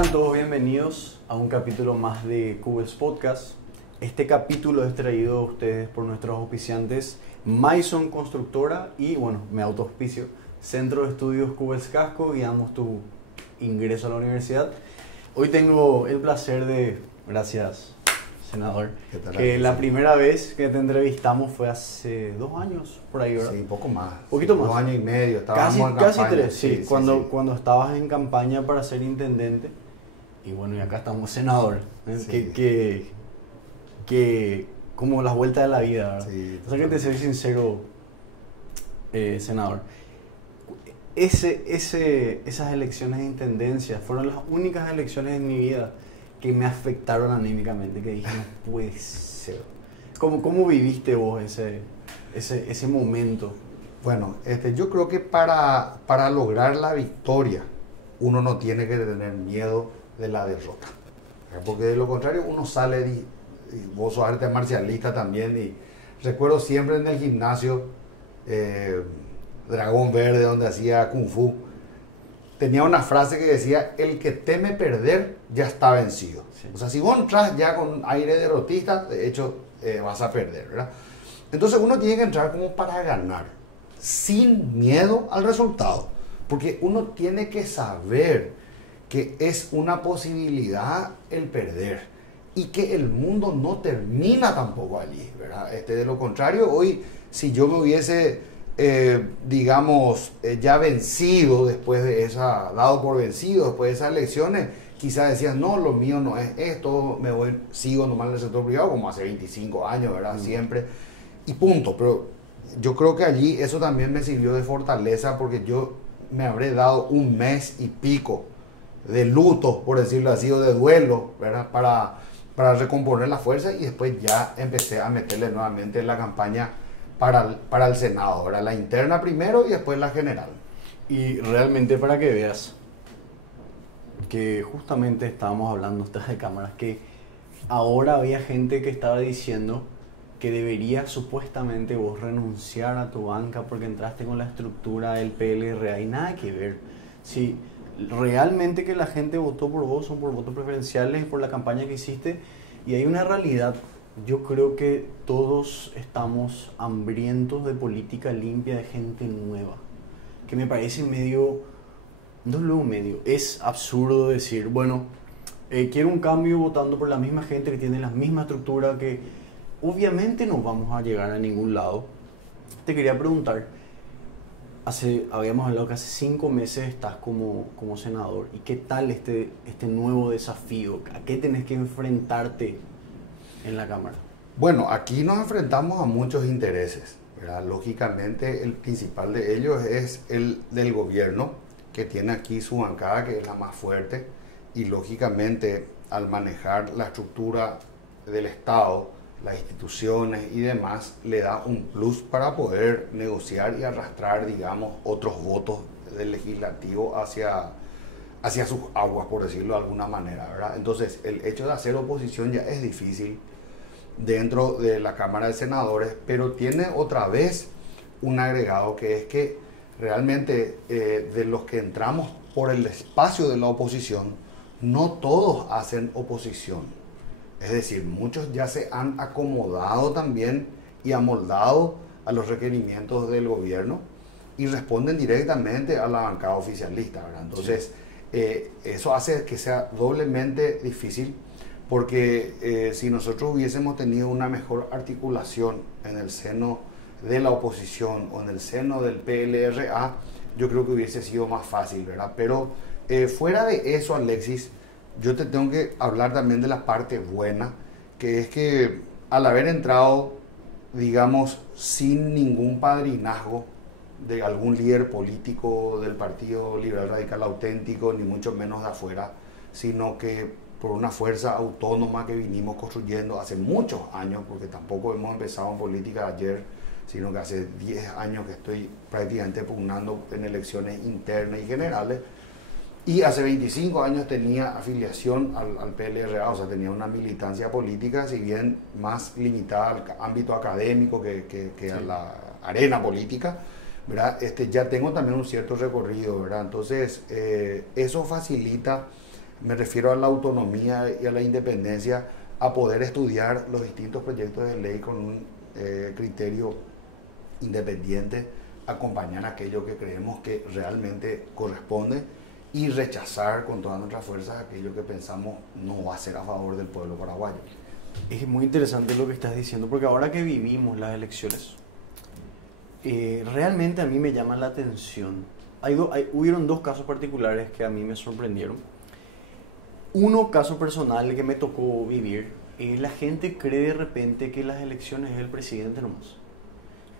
Sean todos bienvenidos a un capítulo más de Cubes Podcast. Este capítulo es traído a ustedes por nuestros auspiciantes Maison Constructora y, bueno, me autoauspicio, Centro de Estudios Cubes Casco, guiamos tu ingreso a la universidad. Hoy tengo el placer de, gracias senador, que la primera vez que te entrevistamos fue hace 2 años, por ahí, ¿verdad? Sí, poco más. Poquito sí, más. 2 años y medio, estábamos en Casi campaña. 3, sí, cuando estabas en campaña para ser intendente. Y bueno, y acá estamos senador, Sí. que como las vueltas de la vida, ¿verdad? Sí, O sea, que te soy sincero, senador, esas elecciones de intendencia fueron las únicas elecciones en mi vida que me afectaron anímicamente, que dije, no puede ser. ¿Cómo viviste vos ese momento? Bueno, yo creo que para lograr la victoria uno no tiene que tener miedo de la derrota. Porque de lo contrario uno sale, y vos sos arte marcialista también, y recuerdo siempre en el gimnasio Dragón Verde, donde hacía Kung Fu, tenía una frase que decía: el que teme perder ya está vencido. Sí. O sea, si vos entras ya con aire derrotista, de hecho vas a perder, ¿verdad? Entonces uno tiene que entrar como para ganar, sin miedo al resultado, porque uno tiene que saber que es una posibilidad el perder y que el mundo no termina tampoco allí, ¿verdad? De lo contrario, hoy si yo me hubiese ya vencido después de dado por vencido después de esas elecciones, quizás decías, no, lo mío no es esto, sigo nomás en el sector privado como hace 25 años, ¿verdad? Siempre, y punto. Pero yo creo que allí eso también me sirvió de fortaleza, porque yo me habré dado 1 mes y pico de luto, por decirlo así, o de duelo, ¿verdad? Para recomponer la fuerza, y después ya empecé a meterle nuevamente en la campaña para el Senado, ¿verdad? La interna primero y después la general. Y realmente, para que veas que justamente estábamos hablando tras de cámaras, que ahora había gente que estaba diciendo que deberías supuestamente vos renunciar a tu banca porque entraste con la estructura del PLRA, y nada que ver. Si realmente que la gente votó por vos, son por votos preferenciales y por la campaña que hiciste, y hay una realidad. Yo creo que todos estamos hambrientos de política limpia, de gente nueva, que me parece es absurdo decir, bueno, quiero un cambio votando por la misma gente que tiene la misma estructura, que obviamente no vamos a llegar a ningún lado. Te quería preguntar, habíamos hablado que hace 5 meses estás como senador, ¿y qué tal este nuevo desafío? ¿A qué tenés que enfrentarte en la Cámara? Bueno, aquí nos enfrentamos a muchos intereses, ¿verdad? Lógicamente el principal de ellos es el del gobierno, que tiene aquí su bancada, que es la más fuerte, y lógicamente al manejar la estructura del Estado, las instituciones y demás, le da un plus para poder negociar y arrastrar, digamos, otros votos del legislativo hacia sus aguas, por decirlo de alguna manera, ¿verdad? Entonces, el hecho de hacer oposición ya es difícil dentro de la Cámara de Senadores, pero tiene otra vez un agregado, que es que realmente de los que entramos por el espacio de la oposición, no todos hacen oposición. Es decir, muchos ya se han acomodado también y amoldado a los requerimientos del gobierno y responden directamente a la bancada oficialista, ¿verdad? Entonces, eso hace que sea doblemente difícil, porque si nosotros hubiésemos tenido una mejor articulación en el seno de la oposición o en el seno del PLRA, yo creo que hubiese sido más fácil, ¿verdad? Pero fuera de eso, Alexis, yo te tengo que hablar también de la parte buena, que es que al haber entrado, digamos, sin ningún padrinazgo de algún líder político del Partido Liberal Radical Auténtico, ni mucho menos de afuera, sino que por una fuerza autónoma que vinimos construyendo hace muchos años, porque tampoco hemos empezado en política ayer, sino que hace 10 años que estoy prácticamente pugnando en elecciones internas y generales, y hace 25 años tenía afiliación al PLRA, o sea, tenía una militancia política, si bien más limitada al ámbito académico que a la arena política, ¿verdad? Ya tengo también un cierto recorrido, ¿verdad? Entonces, eso facilita Me refiero a la autonomía y a la independencia, a poder estudiar los distintos proyectos de ley con un criterio independiente, acompañar aquello que creemos que realmente corresponde y rechazar con todas nuestras fuerzas aquello que pensamos no va a ser a favor del pueblo paraguayo. Es muy interesante lo que estás diciendo, porque ahora que vivimos las elecciones, realmente a mí me llama la atención. Hubieron dos casos particulares que a mí me sorprendieron. Uno, caso personal que me tocó vivir, la gente cree de repente que las elecciones es el presidente nomás.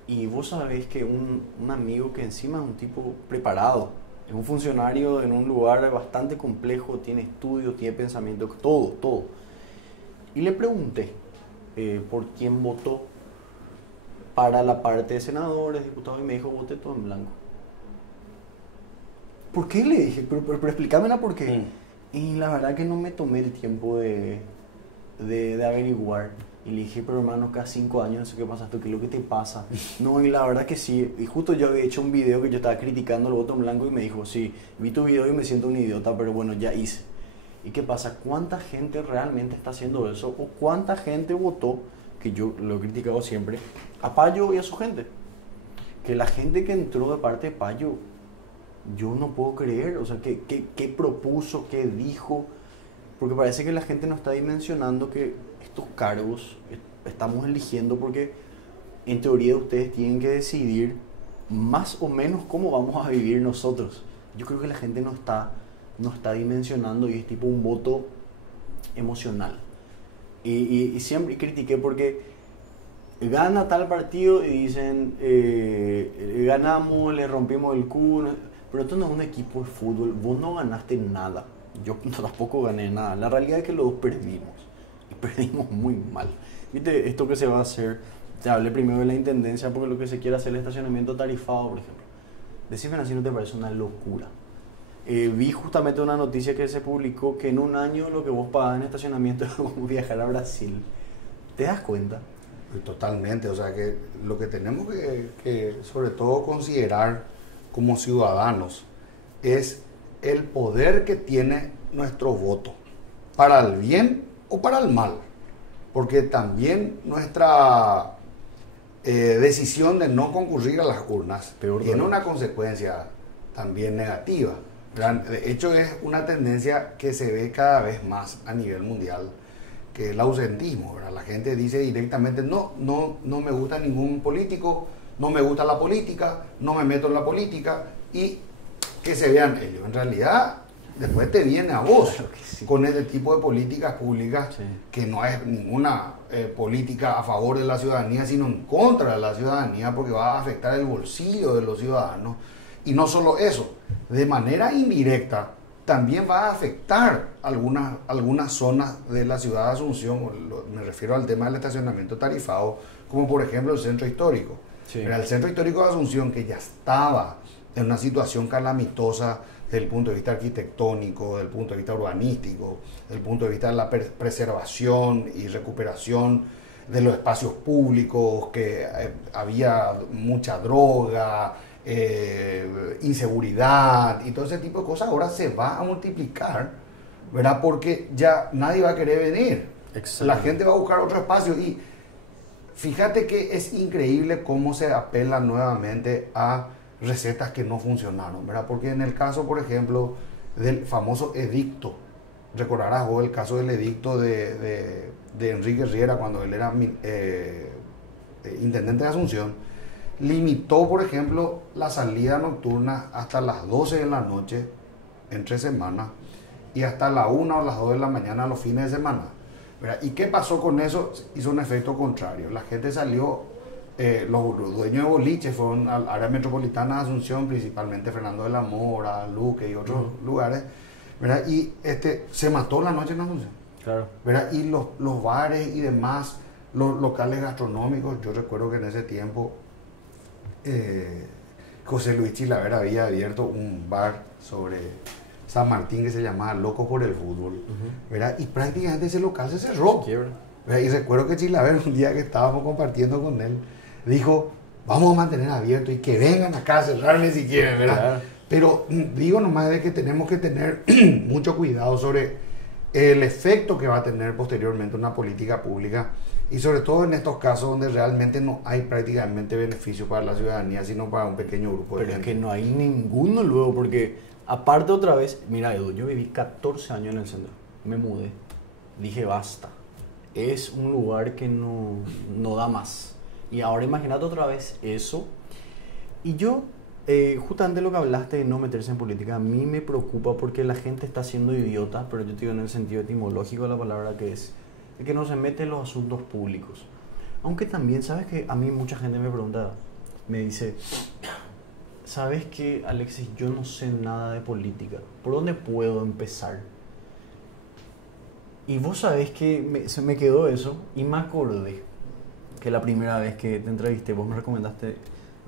Y vos sabés que un amigo que encima es un tipo preparado, es un funcionario en un lugar bastante complejo, tiene estudios, tiene pensamiento, todo. Y le pregunté por quién votó para la parte de senadores, diputados, y me dijo, voté todo en blanco. ¿Por qué? Le dije, pero explícamela por qué. Y la verdad que no me tomé el tiempo de averiguar. Y le dije, pero hermano, cada 5 años no sé qué pasa, ¿qué es lo que te pasa? No, y la verdad que sí. Y justo yo había hecho un video que yo estaba criticando el voto en blanco y me dijo, sí, vi tu video y me siento un idiota, pero bueno, ya hice. ¿Y qué pasa? ¿Cuánta gente realmente está haciendo eso? ¿O cuánta gente votó, que yo lo he criticado siempre, a Payo y a su gente? Que la gente que entró de parte de Payo, yo no puedo creer, o sea, ¿qué propuso, qué dijo? Porque parece que la gente no está dimensionando que estos cargos estamos eligiendo porque en teoría ustedes tienen que decidir más o menos cómo vamos a vivir nosotros. Yo creo que la gente no está dimensionando y es tipo un voto emocional. Y siempre critiqué porque gana tal partido y dicen ganamos, le rompimos el culo, pero esto no es un equipo de fútbol, vos no ganaste nada, yo tampoco gané nada, la realidad es que los dos perdimos y perdimos muy mal. ¿Viste esto que se va a hacer? Te hablé primero de la intendencia porque lo que se quiere hacer es el estacionamiento tarifado, por ejemplo. Decime así, ¿no te parece una locura? Vi justamente una noticia que se publicó que en un año lo que vos pagás en estacionamiento es como viajar a Brasil. ¿Te das cuenta? Totalmente, o sea que lo que tenemos que sobre todo considerar como ciudadanos es el poder que tiene nuestro voto, para el bien o para el mal, porque también nuestra decisión de no concurrir a las urnas tiene una consecuencia también negativa. De hecho, es una tendencia que se ve cada vez más a nivel mundial, que es el ausentismo, ¿verdad? La gente dice directamente, no me gusta ningún político, no me gusta la política, no me meto en la política, y que se vean ellos. En realidad, después te viene a vos con este tipo de políticas públicas, que no es ninguna política a favor de la ciudadanía, sino en contra de la ciudadanía, porque va a afectar el bolsillo de los ciudadanos. Y no solo eso, de manera indirecta también va a afectar algunas zonas de la ciudad de Asunción. Me refiero al tema del estacionamiento tarifado, como por ejemplo el centro histórico. Sí. Pero el centro histórico de Asunción, que ya estaba en una situación calamitosa desde el punto de vista arquitectónico, desde el punto de vista urbanístico, desde el punto de vista de la preservación y recuperación de los espacios públicos, que había mucha droga, inseguridad y todo ese tipo de cosas, ahora se va a multiplicar, ¿verdad? Porque ya nadie va a querer venir. Excelente. La gente va a buscar otro espacio. Y fíjate que es increíble cómo se apela nuevamente a recetas que no funcionaron, ¿verdad? Porque en el caso, por ejemplo, del famoso edicto, recordarás vos el caso del edicto de Enrique Riera cuando él era intendente de Asunción. Limitó, por ejemplo, la salida nocturna hasta las 12 de la noche entre semanas y hasta la 1 o las 2 de la mañana los fines de semana, ¿verdad? ¿Y qué pasó con eso? Hizo un efecto contrario. La gente salió, los dueños de boliches fueron al área metropolitana de Asunción, principalmente Fernando de la Mora, Luque y otros lugares, ¿verdad? Y se mató la noche en Asunción. Claro. ¿Verdad? Y los bares y demás, los locales gastronómicos, yo recuerdo que en ese tiempo José Luis Chilaver había abierto un bar sobre San Martín que se llamaba Loco por el Fútbol, ¿verdad? Y prácticamente ese local se cerró, ¿verdad? Y recuerdo que Chilaver, un día que estábamos compartiendo con él, dijo, vamos a mantener abierto y que vengan acá a cerrarme si quieren, ¿verdad? Pero digo nomás de que tenemos que tener mucho cuidado sobre el efecto que va a tener posteriormente una política pública y sobre todo en estos casos donde realmente no hay prácticamente beneficio para la ciudadanía, sino para un pequeño grupo de Pero es gente. que no hay ninguno luego, porque aparte otra vez, mira Edu, yo viví 14 años en el centro, me mudé, dije basta, es un lugar que no da más. Y ahora imagínate otra vez eso. Y yo, justamente lo que hablaste de no meterse en política, a mí me preocupa porque la gente está siendo idiota, pero yo te digo en el sentido etimológico de la palabra, que es de que no se mete en los asuntos públicos. Aunque también, ¿sabes que a mí mucha gente me pregunta, me dice, ¿sabes qué, Alexis? Yo no sé nada de política. ¿Por dónde puedo empezar? Y vos sabés que se me quedó eso y me acordé que la primera vez que te entrevisté, vos me recomendaste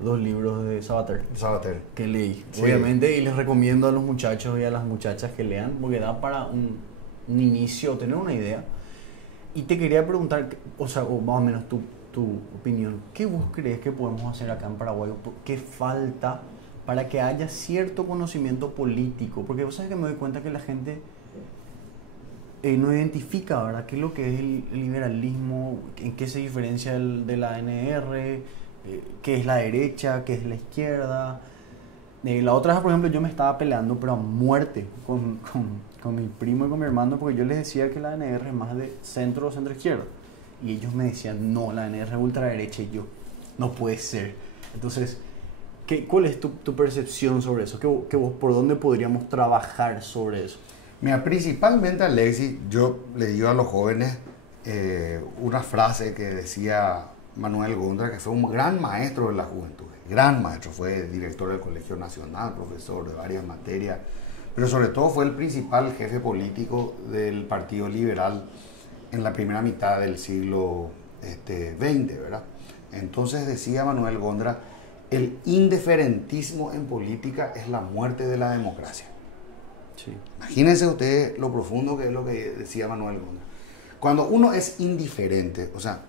2 libros de Sabater Sabater. que leí, Sí. obviamente, y les recomiendo a los muchachos y a las muchachas que lean, porque da para un inicio, tener una idea. Y te quería preguntar, o sea, o más o menos tu opinión, ¿qué vos crees que podemos hacer acá en Paraguay? ¿Qué falta para que haya cierto conocimiento político? Porque vos sabés que me doy cuenta que la gente no identifica, ¿verdad? ¿Qué es lo que es el liberalismo? ¿En qué se diferencia de la ANR? ¿Qué es la derecha? ¿Qué es la izquierda? La otra vez, por ejemplo, yo me estaba peleando, pero a muerte, con mi primo y con mi hermano, porque yo les decía que la ANR es más de centro o centro-izquierda. Y ellos me decían, no, la ANR es ultraderecha. Y yo, no puede ser. Entonces, ¿cuál es tu percepción sobre eso? ¿Por dónde podríamos trabajar sobre eso? Mira, principalmente, Alexis, yo le digo a los jóvenes una frase que decía Manuel Gondra, que fue un gran maestro de la juventud, gran maestro, fue director del Colegio Nacional, profesor de varias materias, pero sobre todo fue el principal jefe político del Partido Liberal en la primera mitad del siglo XX, ¿verdad? Entonces decía Manuel Gondra, el indiferentismo en política es la muerte de la democracia. Sí. Imagínense ustedes lo profundo que es lo que decía Manuel Gondra. Cuando uno es indiferente, o sea,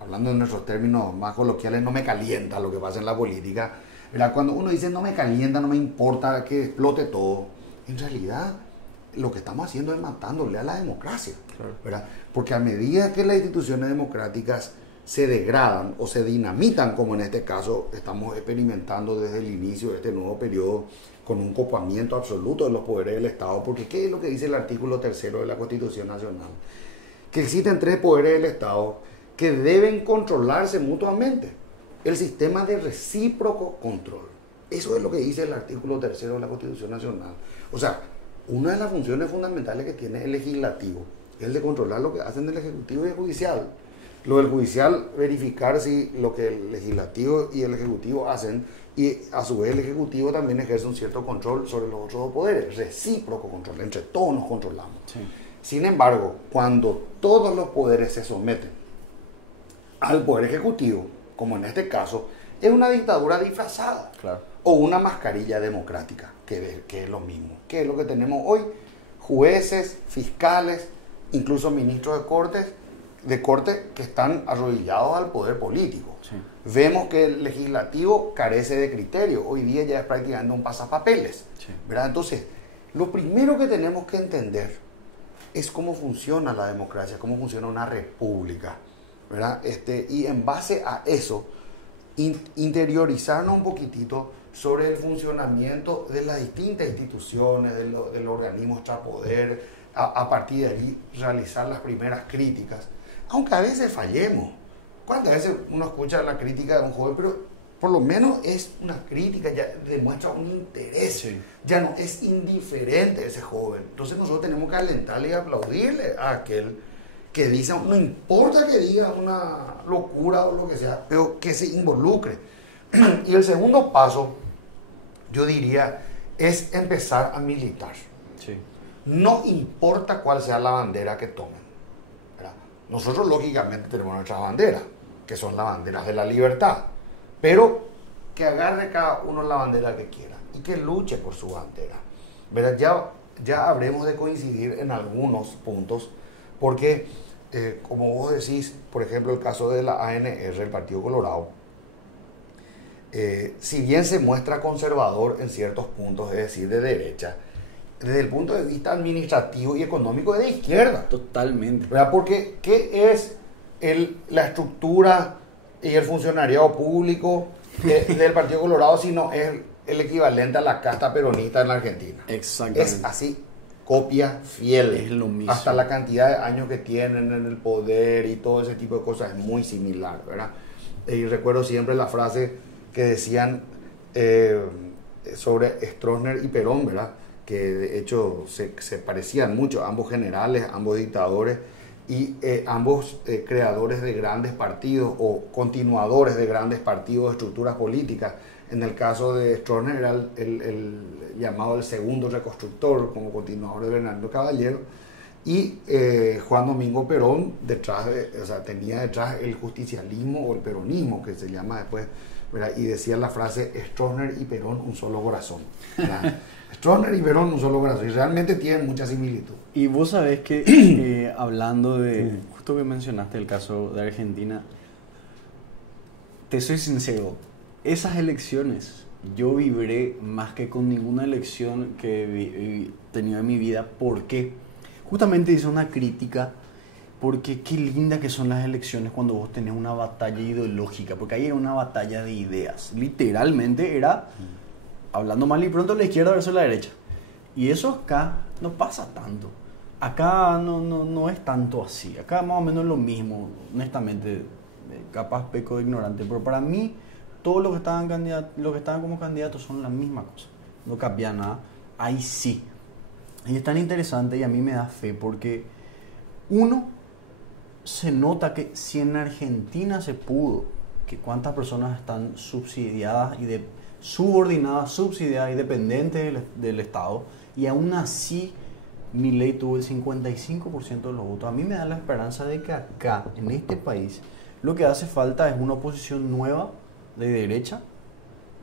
hablando en nuestros términos más coloquiales, no me calienta lo que pasa en la política, ¿verdad? Cuando uno dice no me calienta, no me importa que explote todo, en realidad lo que estamos haciendo es matándole a la democracia, Claro. ¿verdad? Porque a medida que las instituciones democráticas se degradan o se dinamitan, como en este caso estamos experimentando desde el inicio de este nuevo periodo, con un copamiento absoluto de los poderes del Estado, porque ¿qué es lo que dice el artículo 3 de la Constitución Nacional? Que existen 3 poderes del Estado que deben controlarse mutuamente. El sistema de recíproco control. Eso es lo que dice el artículo 3 de la Constitución Nacional. O sea, una de las funciones fundamentales que tiene el legislativo es el de controlar lo que hacen el ejecutivo y el judicial. Lo del judicial, verificar si lo que el legislativo y el ejecutivo hacen, y a su vez el ejecutivo también ejerce un cierto control sobre los otros 2 poderes, recíproco control, entre todos nos controlamos. Sí. Sin embargo, cuando todos los poderes se someten al poder ejecutivo, como en este caso, es una dictadura disfrazada. Claro. O una mascarilla democrática, que es lo mismo. ¿Qué es lo que tenemos hoy? Jueces, fiscales, incluso ministros de corte que están arrodillados al poder político. Sí. Vemos que el legislativo carece de criterio. Hoy día ya es prácticamente un pasapapeles. Sí. ¿Verdad? Entonces, lo primero que tenemos que entender es cómo funciona la democracia, cómo funciona una república, ¿verdad? Y en base a eso, interiorizarnos un poquitito sobre el funcionamiento de las distintas instituciones, del organismo extrapoder, a partir de ahí realizar las primeras críticas, aunque a veces fallemos. ¿Cuántas veces uno escucha la crítica de un joven, pero por lo menos es una crítica, ya demuestra un interés, Sí. ya no es indiferente ese joven? Entonces nosotros tenemos que alentarle y aplaudirle a aquel que dice, no importa que diga una locura o lo que sea, pero que se involucre. Y el segundo paso, yo diría, es empezar a militar. Sí. No importa cuál sea la bandera que tomen, ¿verdad? Nosotros lógicamente tenemos nuestras banderas, que son las banderas de la libertad, pero que agarre cada uno la bandera que quiera y que luche por su bandera, ¿verdad? Ya habremos de coincidir en algunos puntos, porque como vos decís, por ejemplo, el caso de la ANR, el Partido Colorado, si bien se muestra conservador en ciertos puntos, es decir, de derecha, desde el punto de vista administrativo y económico es de izquierda. Totalmente. ¿Verdad? Porque ¿qué es la estructura y el funcionariado público del Partido Colorado si no es el equivalente a la casta peronista en la Argentina? Exactamente. Es así, copia fiel. Es lo mismo. Hasta la cantidad de años que tienen en el poder y todo ese tipo de cosas es muy similar, ¿verdad? Y recuerdo siempre la frase que decían sobre Stroessner y Perón, ¿verdad? Que de hecho se parecían mucho, ambos generales, ambos dictadores y ambos creadores de grandes partidos o continuadores de grandes partidos, de estructuras políticas. En el caso de Stroessner era el llamado el segundo reconstructor, como continuador de Bernardo Caballero, y Juan Domingo Perón tenía detrás el justicialismo o el peronismo, que se llama después, ¿verdad? Y decía la frase Stroessner y Perón, un solo corazón, ¿verdad? Stroessner y Perón, un solo corazón, y realmente tienen mucha similitud. Y vos sabés que hablando de, justo que mencionaste el caso de Argentina, te soy sincero, esas elecciones yo vibré más que con ninguna elección que he tenido en mi vida. ¿Por qué? Justamente hice una crítica, porque qué linda que son las elecciones cuando vos tenés una batalla ideológica, porque ahí era una batalla de ideas, literalmente era, hablando mal y pronto, la izquierda versus la derecha, y eso acá no pasa tanto, acá no es tanto así, acá más o menos lo mismo, honestamente, capaz peco de ignorante, pero para mí todos los que estaban como candidatos son la misma cosa, no cambia nada, ahí sí. Y es tan interesante y a mí me da fe porque uno se nota que si en Argentina se pudo, que cuántas personas están subsidiadas y subordinadas, subsidiadas y dependientes del Estado, y aún así Milei tuvo el 55% de los votos. A mí me da la esperanza de que acá, en este país, lo que hace falta es una oposición nueva de derecha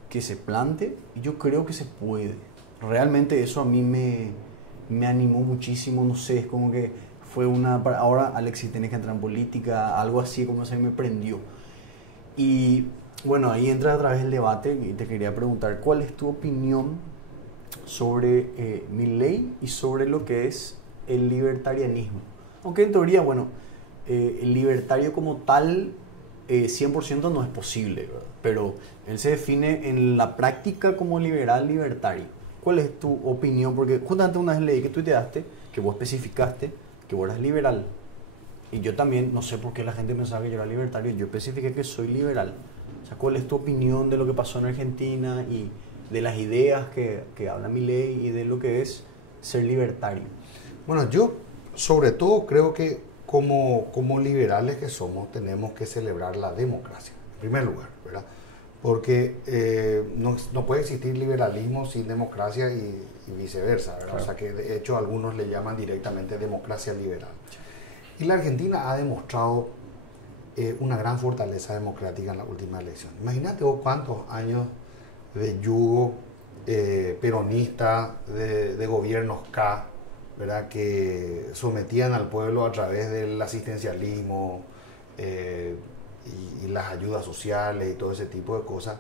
que se plante, y yo creo que se puede. Realmente eso a mí me animó muchísimo, no sé, es como que fue ahora Alexis tienes que entrar en política, algo así, como se me prendió. Y bueno, ahí entra a través del debate y te quería preguntar, ¿cuál es tu opinión sobre Milei y sobre lo que es el libertarianismo? Aunque en teoría, bueno, el libertario como tal 100% no es posible, ¿verdad? Pero él se define en la práctica como liberal libertario. ¿Cuál es tu opinión? Porque justamente una vez leí que tuiteaste, que vos especificaste que vos eras liberal. Y yo también, no sé por qué la gente pensaba que yo era libertario, yo especifiqué que soy liberal. O sea, ¿cuál es tu opinión de lo que pasó en Argentina y de las ideas que habla Milei y de lo que es ser libertario? Bueno, yo sobre todo creo que como liberales que somos tenemos que celebrar la democracia, en primer lugar, ¿verdad? Porque no puede existir liberalismo sin democracia y viceversa, ¿verdad? Claro. O sea que de hecho algunos le llaman directamente democracia liberal. Y la Argentina ha demostrado una gran fortaleza democrática en la última elección. Imagínate vos cuántos años de yugo peronista, de gobiernos K, ¿verdad? Que sometían al pueblo a través del asistencialismo, y las ayudas sociales y todo ese tipo de cosas,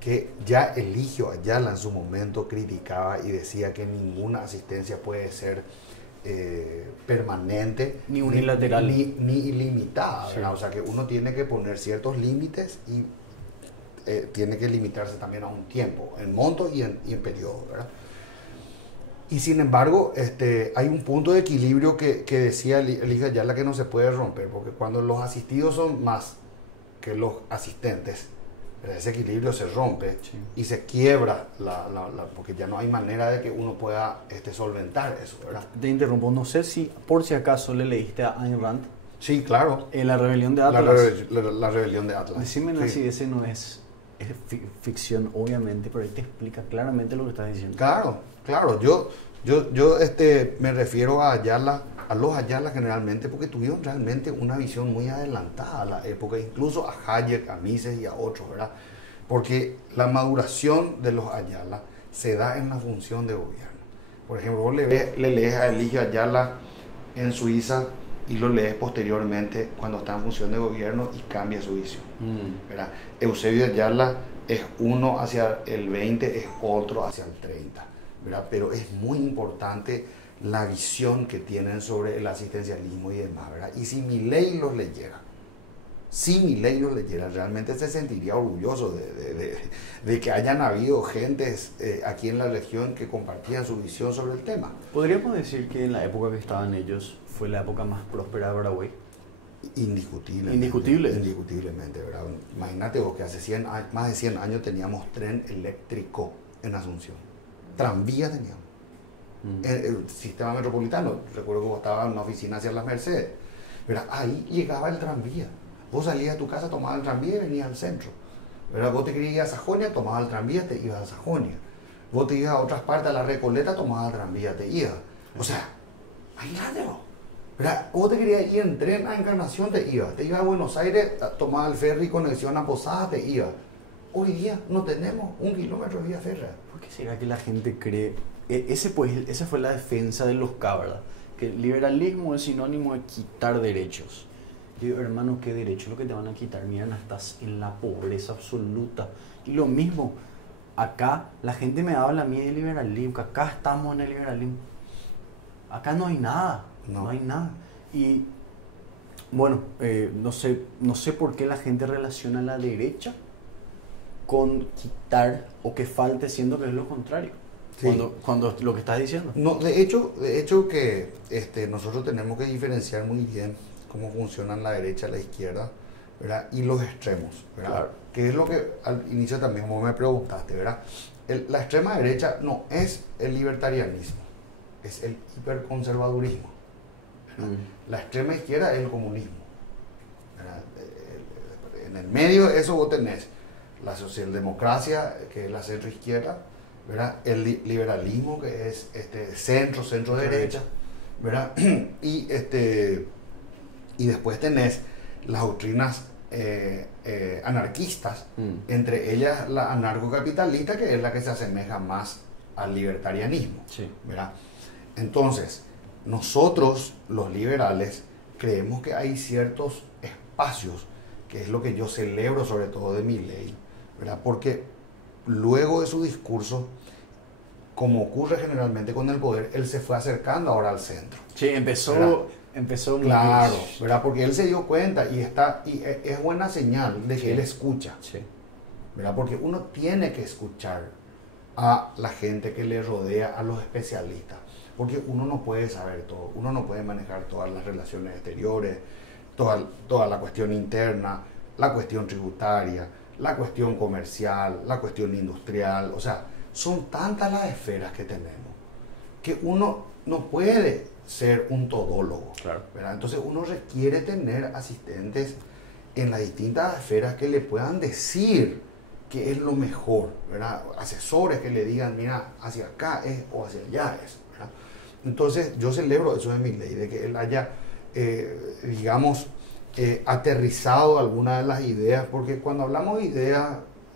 que ya Eligio Ayala en su momento criticaba y decía que ninguna asistencia puede ser permanente ni unilateral ni ilimitada, sí. O sea que uno tiene que poner ciertos límites y tiene que limitarse también a un tiempo, en monto y en periodo, ¿verdad? Y sin embargo, hay un punto de equilibrio que decía Eligio Ayala que no se puede romper, porque cuando los asistidos son más que los asistentes, ese equilibrio se rompe, sí. Y se quiebra, porque ya no hay manera de que uno pueda solventar eso, ¿verdad? Te interrumpo, no sé si por si acaso le leíste a Ayn Rand. Sí, claro. La rebelión de Atlas. La rebelión de Atlas. Decime, sí. Si ese no es ficción, obviamente, pero ahí te explica claramente lo que estás diciendo. Claro. Yo me refiero a Ayala, a los Ayala generalmente, porque tuvieron realmente una visión muy adelantada a la época, incluso a Hayek, a Mises y a otros, ¿verdad? Porque la maduración de los Ayala se da en la función de gobierno. Por ejemplo, vos le lees a Eligio Ayala en Suiza y lo lees posteriormente cuando está en función de gobierno y cambia su visión, ¿verdad? Eusebio Ayala es uno hacia el 20, es otro hacia el 30, ¿verdad? Pero es muy importante la visión que tienen sobre el asistencialismo y demás, ¿verdad? Y si Milei los leyera, realmente se sentiría orgulloso de que hayan habido gentes aquí en la región que compartían su visión sobre el tema. ¿Podríamos decir que en la época que estaban ellos fue la época más próspera de Paraguay? Indiscutiblemente, ¿verdad? Imagínate vos que hace más de 100 años teníamos tren eléctrico en Asunción. Tranvía teníamos. El sistema metropolitano, recuerdo que vos estabas en una oficina hacia las Mercedes, ¿verdad? Ahí llegaba el tranvía. Vos salías de tu casa, tomabas el tranvía y venías al centro, ¿verdad? Vos te querías ir a Sajonia, tomabas el tranvía, te ibas a Sajonia. Vos te ibas a otras partes, a la Recoleta, tomabas el tranvía, te ibas. O sea, imagínate vos, ¿verdad? Vos te querías ir en tren a Encarnación, te ibas a Buenos Aires, tomabas el ferry conexión a Posadas, te ibas. Hoy día no tenemos 1 kilómetro de vía férrea. ¿Por qué será que la gente cree? Esa fue la defensa de los cabras, que el liberalismo es sinónimo de quitar derechos. Yo digo, hermano, ¿qué derecho lo que te van a quitar? Mira, estás en la pobreza absoluta. Y lo mismo, acá la gente me habla a mí de liberalismo, que acá estamos en el liberalismo. Acá no hay nada, no hay nada. Y bueno, no sé por qué la gente relaciona la derecha con quitar o que falte, siendo que es lo contrario. Sí. Cuando lo que estás diciendo. No, de hecho que nosotros tenemos que diferenciar muy bien cómo funcionan la derecha, la izquierda, ¿verdad? Y los extremos, ¿verdad? Claro. Que es lo que al inicio también vos me preguntaste, ¿verdad? La extrema derecha no es el libertarianismo, es el hiperconservadurismo, ¿verdad? La extrema izquierda es el comunismo, ¿verdad? En el medio de eso vos tenés la socialdemocracia, que es la centroizquierda, ¿verdad? El liberalismo, que es centro derecha, ¿verdad? Y después tenés las doctrinas anarquistas, entre ellas la anarcocapitalista, que es la que se asemeja más al libertarianismo, sí, ¿verdad? Entonces, nosotros, los liberales, creemos que hay ciertos espacios, que es lo que yo celebro sobre todo de Milei, ¿verdad? Porque luego de su discurso, como ocurre generalmente con el poder, él se fue acercando ahora al centro. Sí, empezó claro, ¿verdad? Porque él se dio cuenta y es buena señal de que él escucha, sí, ¿verdad? Porque uno tiene que escuchar a la gente que le rodea, a los especialistas, porque uno no puede saber todo, uno no puede manejar todas las relaciones exteriores, toda la cuestión interna, la cuestión tributaria, la cuestión comercial, la cuestión industrial, o sea, son tantas las esferas que tenemos que uno no puede ser un todólogo, claro, ¿verdad? Entonces uno requiere tener asistentes en las distintas esferas que le puedan decir qué es lo mejor, ¿verdad? Asesores que le digan, mira, hacia acá es o hacia allá es, ¿verdad? Entonces yo celebro eso de Milei, de que él haya, aterrizado algunas de las ideas, porque cuando hablamos de ideas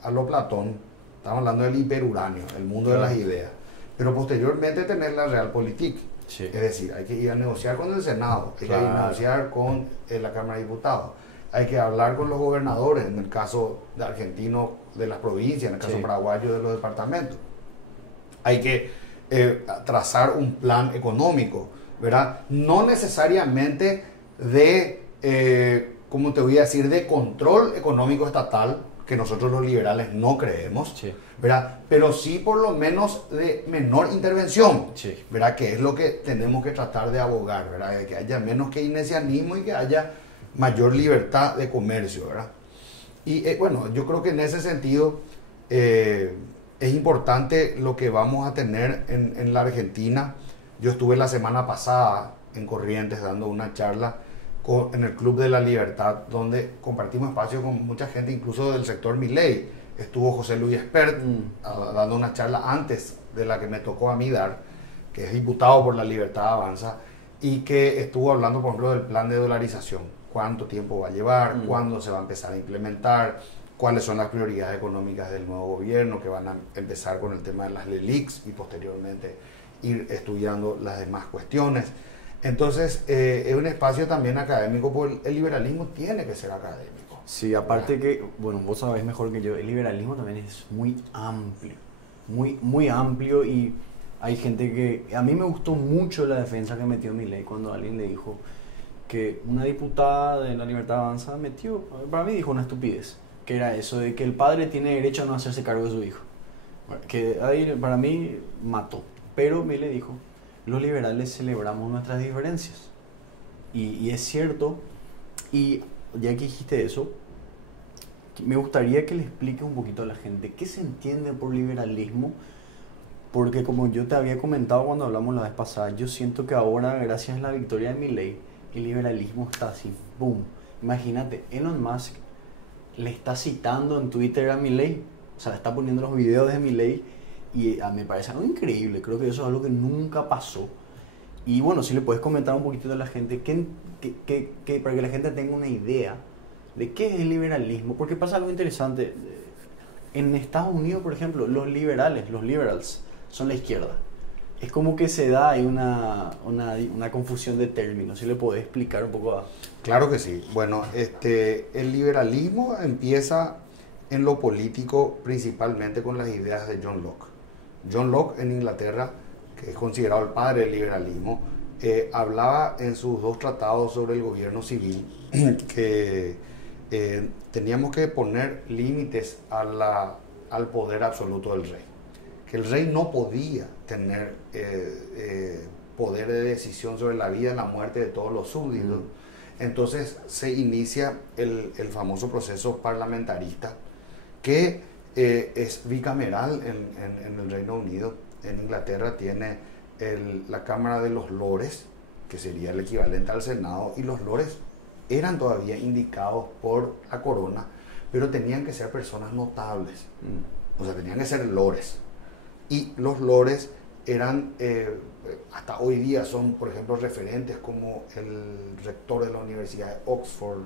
a lo Platón, estamos hablando del hiperuranio, el mundo de las ideas, pero posteriormente tener la realpolitik. Sí. Es decir, hay que ir a negociar con el Senado, hay que ir a negociar con la Cámara de Diputados, hay que hablar con los gobernadores, en el caso de argentino de las provincias, en el caso paraguayo de los departamentos. Hay que trazar un plan económico, ¿verdad? No necesariamente ¿cómo te voy a decir?, de control económico estatal, que nosotros los liberales no creemos, sí, ¿verdad? Pero sí por lo menos de menor intervención, sí, ¿verdad? Que es lo que tenemos que tratar de abogar, ¿verdad? De que haya menos keynesianismo y que haya mayor libertad de comercio, ¿verdad? Y bueno, yo creo que en ese sentido es importante lo que vamos a tener en la Argentina. Yo estuve la semana pasada en Corrientes dando una charla en el Club de la Libertad, donde compartimos espacio con mucha gente, incluso del sector Milei. Estuvo José Luis Espert dando una charla antes de la que me tocó a mí dar, que es diputado por La Libertad Avanza, y que estuvo hablando, por ejemplo, del plan de dolarización. ¿Cuánto tiempo va a llevar? ¿Cuándo se va a empezar a implementar? ¿Cuáles son las prioridades económicas del nuevo gobierno, que van a empezar con el tema de las LELIQs y posteriormente ir estudiando las demás cuestiones? Entonces, es un espacio también académico, porque el liberalismo tiene que ser académico. Sí, aparte que, bueno, vos sabés mejor que yo, el liberalismo también es muy amplio y hay gente que... A mí me gustó mucho la defensa que metió Milei cuando alguien le dijo que una diputada de La Libertad Avanza metió, para mí dijo una estupidez, que era eso de que el padre tiene derecho a no hacerse cargo de su hijo. Que ahí para mí mató. Pero Milei dijo, los liberales celebramos nuestras diferencias. Y es cierto, y ya que dijiste eso, me gustaría que le expliques un poquito a la gente qué se entiende por liberalismo, porque como yo te había comentado cuando hablamos la vez pasada, yo siento que ahora, gracias a la victoria de Milei, el liberalismo está así, boom. Imagínate, Elon Musk le está citando en Twitter a Milei, o sea, está poniendo los videos de Milei y me parece algo increíble, creo que eso es algo que nunca pasó. Y bueno, si le puedes comentar un poquito a la gente, para que la gente tenga una idea de qué es el liberalismo, porque pasa algo interesante. En Estados Unidos, por ejemplo, los liberals, son la izquierda. Es como que se da ahí una confusión de términos. Si le podés explicar un poco a... Claro que sí. Bueno, el liberalismo empieza en lo político principalmente con las ideas de John Locke. John Locke en Inglaterra, que es considerado el padre del liberalismo, hablaba en sus dos tratados sobre el gobierno civil que teníamos que poner límites al poder absoluto del rey. Que el rey no podía tener poder de decisión sobre la vida y la muerte de todos los súbditos. Entonces se inicia el famoso proceso parlamentarista, que es bicameral en el Reino Unido. En Inglaterra tiene la Cámara de los Lores, que sería el equivalente al Senado, y los Lores eran todavía indicados por la corona, pero tenían que ser personas notables, o sea, tenían que ser lores. Y los lores eran, hasta hoy día son, por ejemplo, referentes como el rector de la Universidad de Oxford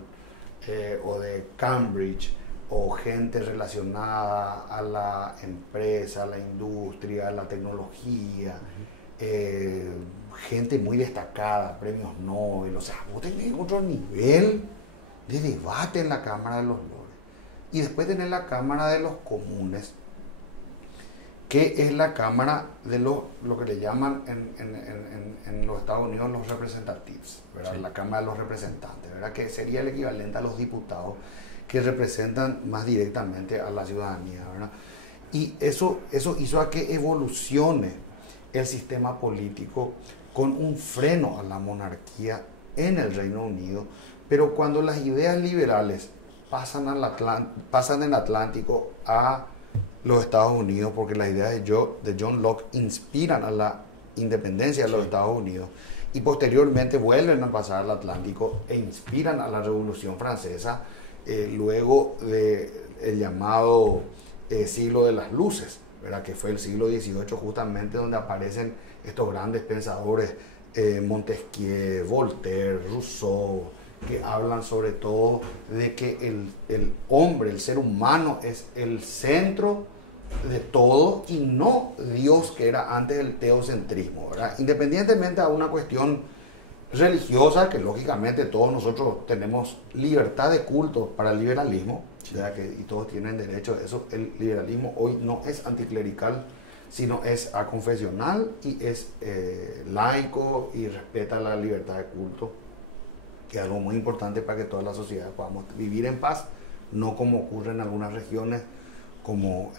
o de Cambridge, o gente relacionada a la empresa, a la industria, a la tecnología, gente muy destacada, premios Nobel. O sea, vos tenés otro nivel de debate en la Cámara de los Lores. Y después tenés la Cámara de los Comunes, que es la Cámara de lo que le llaman en los Estados Unidos los representatives, ¿verdad? Sí. La Cámara de los Representantes, ¿verdad? Que sería el equivalente a los diputados, que representan más directamente a la ciudadanía, ¿verdad? Y eso hizo a que evolucione el sistema político con un freno a la monarquía en el Reino Unido, pero cuando las ideas liberales pasan del Atlántico a los Estados Unidos, porque las ideas de John Locke inspiran a la independencia de los Estados Unidos, y posteriormente vuelven a pasar al Atlántico e inspiran a la Revolución Francesa, luego del llamado siglo de las luces, ¿verdad? Que fue el siglo XVIII, justamente donde aparecen estos grandes pensadores, Montesquieu, Voltaire, Rousseau, que hablan sobre todo de que el hombre, el ser humano, es el centro de todo y no Dios, que era antes el teocentrismo, ¿verdad? Independientemente de una cuestión religiosa, que lógicamente todos nosotros tenemos libertad de culto para el liberalismo, ¿verdad? Y todos tienen derecho a eso. El liberalismo hoy no es anticlerical, sino es aconfesional y es laico y respeta la libertad de culto, que es algo muy importante para que toda la sociedad podamos vivir en paz, no como ocurre en algunas regiones, como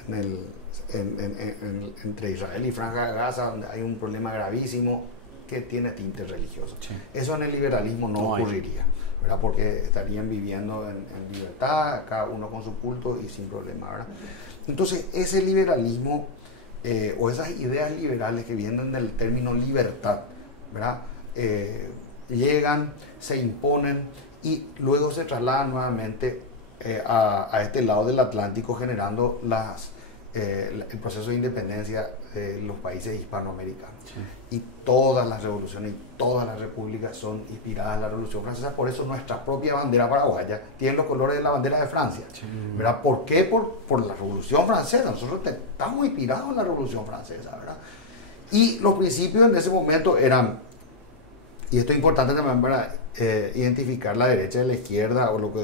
entre Israel y Franja de Gaza, donde hay un problema gravísimo que tiene tinte religioso. Sí. Eso en el liberalismo no ocurriría, ¿verdad? Porque estarían viviendo en libertad, cada uno con su culto y sin problema, ¿verdad? Entonces, ese liberalismo o esas ideas liberales que vienen del término libertad, ¿verdad? Llegan, se imponen y luego se trasladan nuevamente a este lado del Atlántico, generando el proceso de independencia de los países hispanoamericanos. Sí. Y todas las revoluciones y todas las repúblicas son inspiradas en la Revolución Francesa. Por eso nuestra propia bandera paraguaya tiene los colores de la bandera de Francia. Sí. ¿Verdad? ¿Por qué? Por la Revolución Francesa. Nosotros estamos inspirados en la Revolución Francesa, ¿verdad? Y los principios en ese momento eran, y esto es importante también, ¿verdad? identificar la derecha de la izquierda o lo que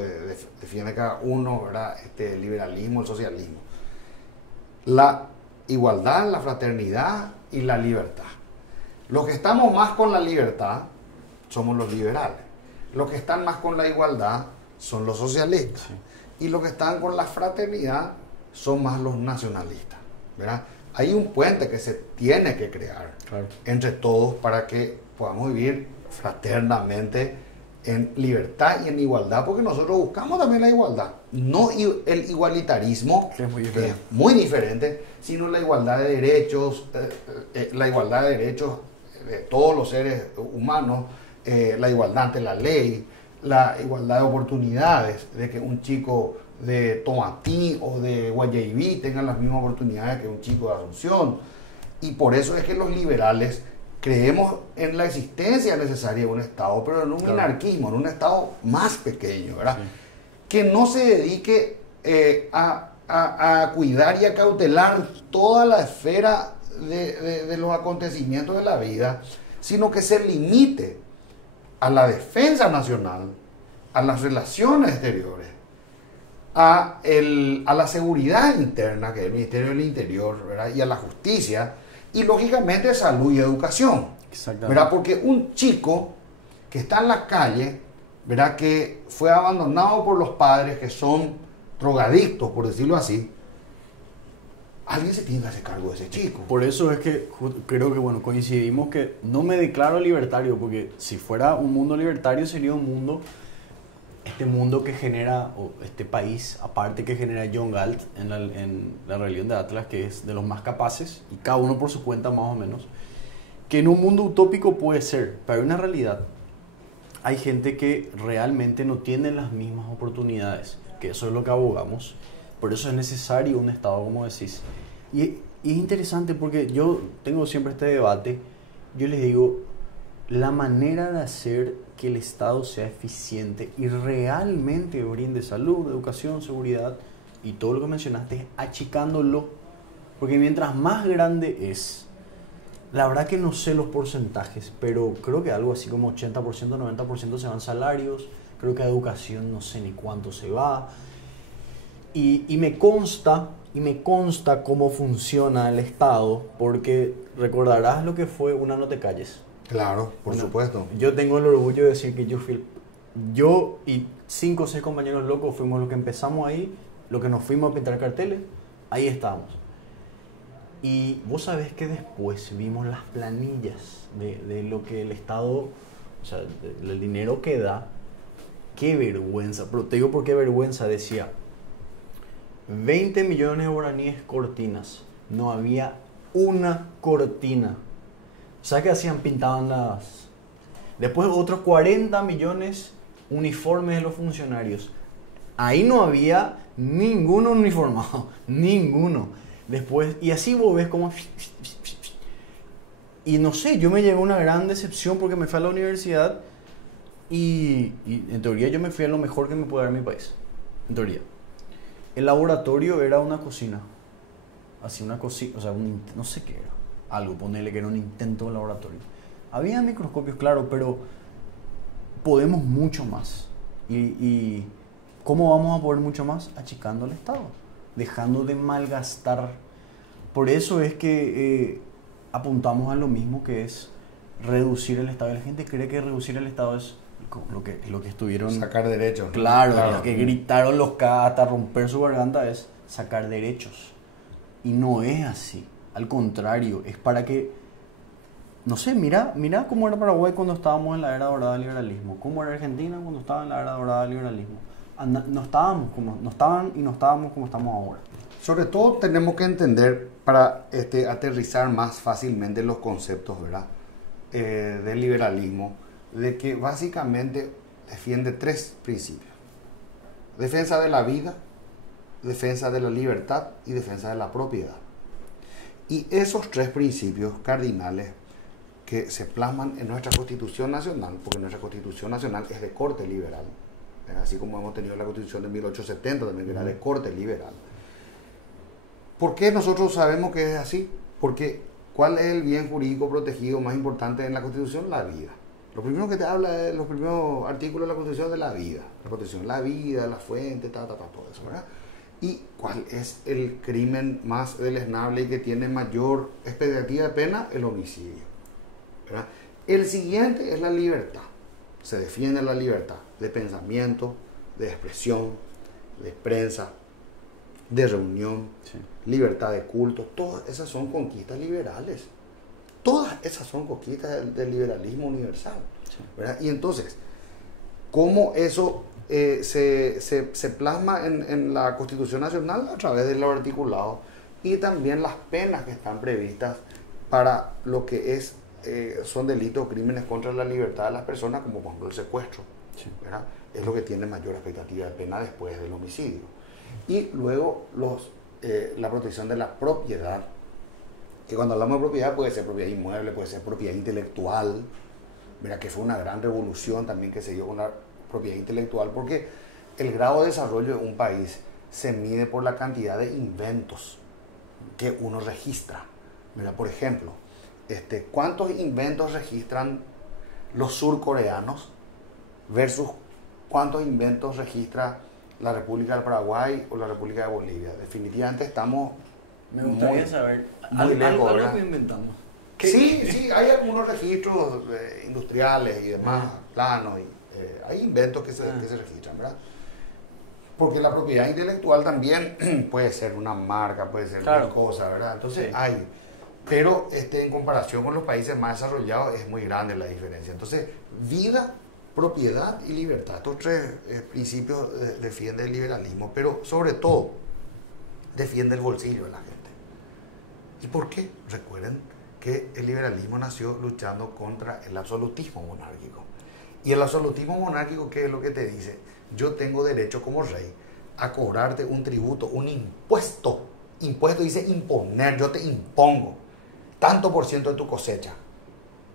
defiende cada uno, ¿verdad? El liberalismo, el socialismo. La igualdad, la fraternidad y la libertad. Los que estamos más con la libertad somos los liberales. Los que están más con la igualdad son los socialistas. Sí. Y los que están con la fraternidad son más los nacionalistas, ¿verdad? Hay un puente que se tiene que crear, claro, entre todos para que podamos vivir fraternamente en libertad y en igualdad, porque nosotros buscamos también la igualdad, no el igualitarismo, que es muy diferente, sino la igualdad de derechos, de todos los seres humanos, la igualdad ante la ley, la igualdad de oportunidades, de que un chico de Tomatí o de Guayaquil tengan las mismas oportunidades que un chico de Asunción. Y por eso es que los liberales creemos en la existencia necesaria de un Estado, pero en un minarquismo, en un Estado más pequeño, ¿verdad? Sí. Que no se dedique a cuidar y a cautelar toda la esfera de los acontecimientos de la vida, sino que se limite a la defensa nacional, a las relaciones exteriores, a la seguridad interna, que es el Ministerio del Interior, ¿verdad? Y a la justicia, y lógicamente salud y educación, ¿verdad? Porque un chico que está en la calle, ¿verdad? Que fue abandonado por los padres que son drogadictos, por decirlo así, alguien se tiene que hacer cargo de ese chico. Por eso es que creo que, bueno, coincidimos que no me declaro libertario, porque si fuera un mundo libertario sería un mundo, este mundo que genera, o este país aparte que genera John Galt en la rebelión de Atlas, que es de los más capaces, y cada uno por su cuenta más o menos, que en un mundo utópico puede ser, pero hay una realidad. Hay gente que realmente no tiene las mismas oportunidades, que eso es lo que abogamos. Por eso es necesario un Estado, como decís. Y es interesante porque yo tengo siempre este debate. Yo les digo, la manera de hacer que el Estado sea eficiente y realmente brinde salud, educación, seguridad y todo lo que mencionaste es achicándolo. Porque mientras más grande es, la verdad que no sé los porcentajes, pero creo que algo así como 80%, 90% se van salarios. Creo que a educación no sé ni cuánto se va. Y me consta cómo funciona el Estado, porque recordarás lo que fue Una No Te Calles. Claro, por supuesto. Yo tengo el orgullo de decir que yo y 5 o 6 compañeros locos fuimos los que empezamos ahí, los que nos fuimos a pintar carteles, ahí estábamos. Y vos sabés que después vimos las planillas de lo que el Estado, o sea, el dinero que da. Qué vergüenza, pero te digo por qué vergüenza, decía 20 millones de guaraníes cortinas, no había una cortina. ¿Sabes qué hacían? Pintaban las... Después otros 40 millones uniformes de los funcionarios. Ahí no había ninguno uniformado, ninguno. Después, y así vos ves como... Y no sé, yo me llevé una gran decepción porque me fui a la universidad y en teoría yo me fui a lo mejor que me puede dar mi país. En teoría. El laboratorio era una cocina. Así una cocina, o sea, no sé qué era. Algo, ponerle que era un intento de laboratorio. Había microscopios, claro, pero podemos mucho más. ¿Y cómo vamos a poder mucho más? Achicando el Estado, dejando de malgastar. Por eso es que apuntamos a lo mismo, que es reducir el Estado. Y la gente cree que reducir el Estado es lo que estuvieron... Sacar derechos. Claro, lo que gritaron los K hasta romper su garganta es sacar derechos. Y no es así. Al contrario, es para que... No sé, mira cómo era Paraguay cuando estábamos en la era dorada del liberalismo. Cómo era Argentina cuando estaba en la era dorada del liberalismo. No estábamos como estamos ahora. Sobre todo tenemos que entender, para aterrizar más fácilmente los conceptos, ¿verdad? Del liberalismo, de que básicamente defiende 3 principios: defensa de la vida, defensa de la libertad y defensa de la propiedad. Y esos 3 principios cardinales que se plasman en nuestra Constitución Nacional, porque nuestra Constitución Nacional es de corte liberal, así como hemos tenido la Constitución de 1870 también, que era de corte liberal. ¿Por qué nosotros sabemos que es así? Porque ¿cuál es el bien jurídico protegido más importante en la Constitución? La vida. Lo primero que te habla es los primeros artículos de la Constitución de la vida. La protección de la vida, la fuente, todo eso, ¿verdad? ¿Y cuál es el crimen más deleznable y que tiene mayor expectativa de pena? El homicidio, ¿verdad? El siguiente es la libertad. Se defiende la libertad de pensamiento, de expresión, de prensa, de reunión, sí, libertad de culto. Todas esas son conquistas liberales. Todas esas son conquistas del liberalismo universal, sí, ¿verdad? Y entonces, ¿cómo eso se plasma en la Constitución Nacional? A través de los articulados y también las penas que están previstas para lo que son delitos o crímenes contra la libertad de las personas, como por ejemplo el secuestro, sí, ¿verdad? Es lo que tiene mayor expectativa de pena después del homicidio. Y luego la protección de la propiedad, que cuando hablamos de propiedad puede ser propiedad inmueble, puede ser propiedad intelectual, ¿verdad? Que fue una gran revolución también que se dio con la propiedad intelectual, porque el grado de desarrollo de un país se mide por la cantidad de inventos que uno registra. Mira, por ejemplo, ¿cuántos inventos registran los surcoreanos versus cuántos inventos registra la República del Paraguay o la República de Bolivia? Definitivamente estamos... Me gustaría saber algo que inventamos. Sí, hay algunos registros industriales y demás, planos, hay inventos que se registran, ¿verdad? Porque la propiedad intelectual también puede ser una marca, puede ser una cosa, ¿verdad? Entonces sí, hay, pero en comparación con los países más desarrollados es muy grande la diferencia. Entonces, vida, propiedad y libertad, estos tres principios defiende el liberalismo, pero sobre todo defiende el bolsillo de la gente. ¿Y por qué? Recuerden que el liberalismo nació luchando contra el absolutismo monárquico. Y el absolutismo monárquico, ¿qué es lo que te dice? Yo tengo derecho como rey a cobrarte un tributo, un impuesto. Impuesto dice imponer, yo te impongo tanto por ciento de tu cosecha,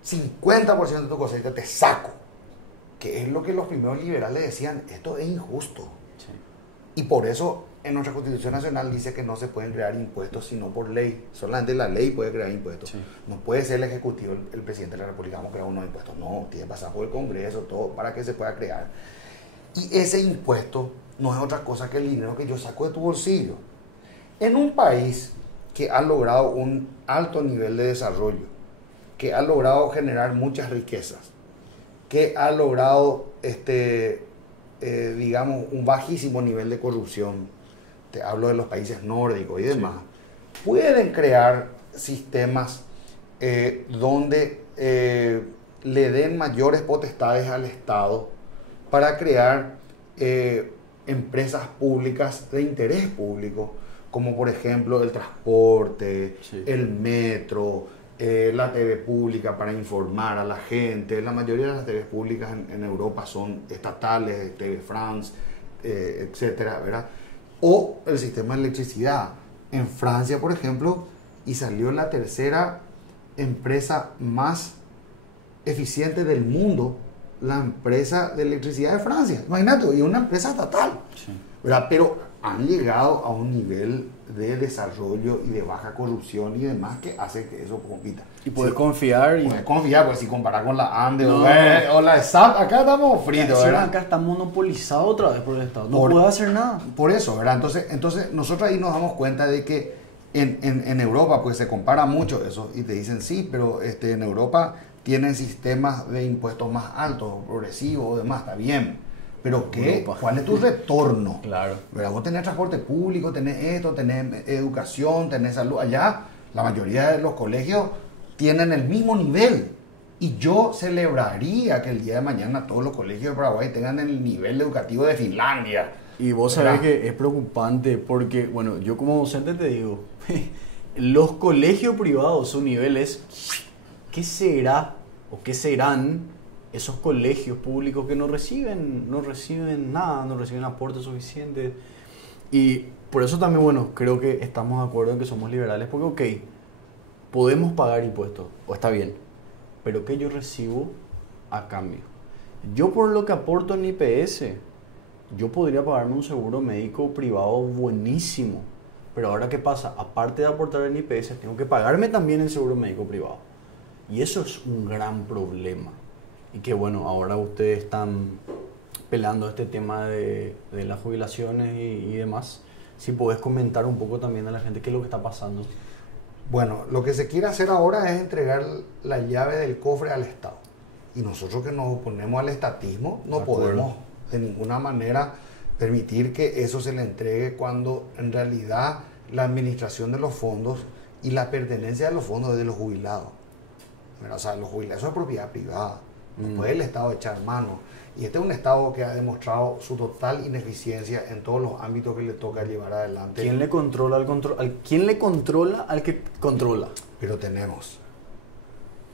50% de tu cosecha te saco. Que es lo que los primeros liberales decían, esto es injusto. Sí. Y por eso en nuestra Constitución Nacional dice que no se pueden crear impuestos sino por ley. Solamente la ley puede crear impuestos. Sí. No puede ser el Ejecutivo, el Presidente de la República, vamos a crear unos impuestos. No, tiene que pasar por el Congreso, todo, para que se pueda crear. Y ese impuesto no es otra cosa que el dinero que yo saco de tu bolsillo. En un país que ha logrado un alto nivel de desarrollo, que ha logrado generar muchas riquezas, que ha logrado, digamos, un bajísimo nivel de corrupción, te hablo de los países nórdicos y demás, sí, pueden crear sistemas donde le den mayores potestades al Estado para crear empresas públicas de interés público, como por ejemplo el transporte, sí, el metro, la TV pública para informar a la gente. La mayoría de las TV públicas en Europa son estatales, TV France, etcétera, ¿verdad? O el sistema de electricidad. En Francia, por ejemplo, y salió la tercera empresa más eficiente del mundo, la empresa de electricidad de Francia. Imagínate, y una empresa estatal, sí, ¿verdad? Pero han llegado a un nivel de desarrollo y de baja corrupción y demás que hace que eso compita. Y puedes confiar. Puedes confiar, pues si comparas con la ANDE o la SAP, acá estamos fritos, ¿verdad? Acá está monopolizado otra vez por el Estado. No puede hacer nada. Por eso, ¿verdad? Entonces nosotros ahí nos damos cuenta de que en Europa pues se compara mucho eso y te dicen sí, pero en Europa tienen sistemas de impuestos más altos, progresivos, demás, está bien. Pero ¿qué? ¿Cuál es tu retorno? Claro. ¿Verdad? Vos tenés transporte público, tenés esto, tenés educación, tenés salud. Allá la mayoría de los colegios tienen el mismo nivel. Y yo celebraría que el día de mañana todos los colegios de Paraguay tengan el nivel educativo de Finlandia. Y vos sabés que es preocupante porque, bueno, yo como docente te digo, los colegios privados, su nivel es, ¿qué será o qué serán esos colegios públicos que no reciben nada, no reciben aportes suficientes? Y por eso también, bueno, creo que estamos de acuerdo en que somos liberales, porque, ok, podemos pagar impuestos, o está bien, pero ¿qué yo recibo a cambio? Yo por lo que aporto en IPS, yo podría pagarme un seguro médico privado buenísimo, pero ahora ¿qué pasa? Aparte de aportar en IPS, tengo que pagarme también el seguro médico privado. Y eso es un gran problema. y que bueno, ahora ustedes están pelando este tema de las jubilaciones y demás. Si podés comentar un poco también a la gente qué es lo que está pasando. Bueno, lo que se quiere hacer ahora es entregar la llave del cofre al Estado. Y nosotros que nos oponemos al estatismo no podemos de ninguna manera permitir que eso se le entregue cuando en realidad la administración de los fondos y la pertenencia de los fondos es de los jubilados. Bueno, o sea, los jubilados, eso es propiedad privada. No puede el Estado echar mano. Y este es un Estado que ha demostrado su total ineficiencia en todos los ámbitos que le toca llevar adelante. ¿Quién le controla quién le controla al que controla? Pero tenemos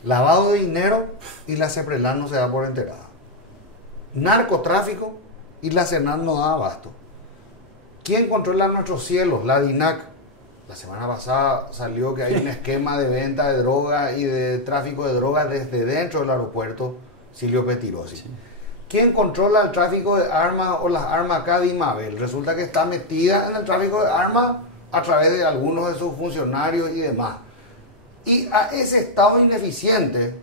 lavado de dinero y la CEPRELAN no se da por enterada. Narcotráfico y la CENAR no da abasto. ¿Quién controla nuestros cielos? La DINAC. La semana pasada salió que hay un esquema de venta de droga y de tráfico de drogas desde dentro del aeropuerto Silvio Pettirossi. Sí. ¿Quién controla el tráfico de armas o las armas acá de Imabel? Resulta que está metida en el tráfico de armas a través de algunos de sus funcionarios y demás. Y a ese Estado ineficiente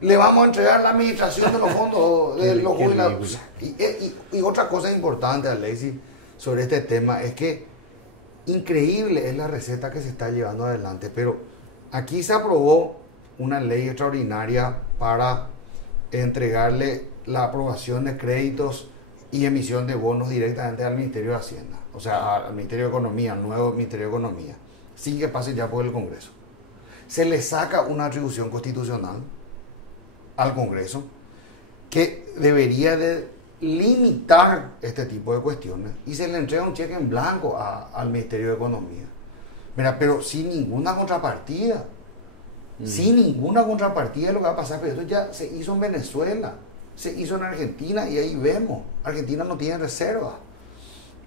le vamos a entregar la administración de los fondos de los jubilados. Y otra cosa importante, Alexis, sobre este tema es que increíble es la receta que se está llevando adelante, pero aquí se aprobó una ley extraordinaria para entregarle la aprobación de créditos y emisión de bonos directamente al Ministerio de Hacienda, o sea, al Ministerio de Economía, al nuevo Ministerio de Economía, sin que pase ya por el Congreso. Se le saca una atribución constitucional al Congreso que debería de limitar este tipo de cuestiones y se le entrega un cheque en blanco al Ministerio de Economía. Mira, pero sin ninguna contrapartida. Sin ninguna contrapartida lo que va a pasar, pero esto ya se hizo en Venezuela, se hizo en Argentina y ahí vemos, Argentina no tiene reserva.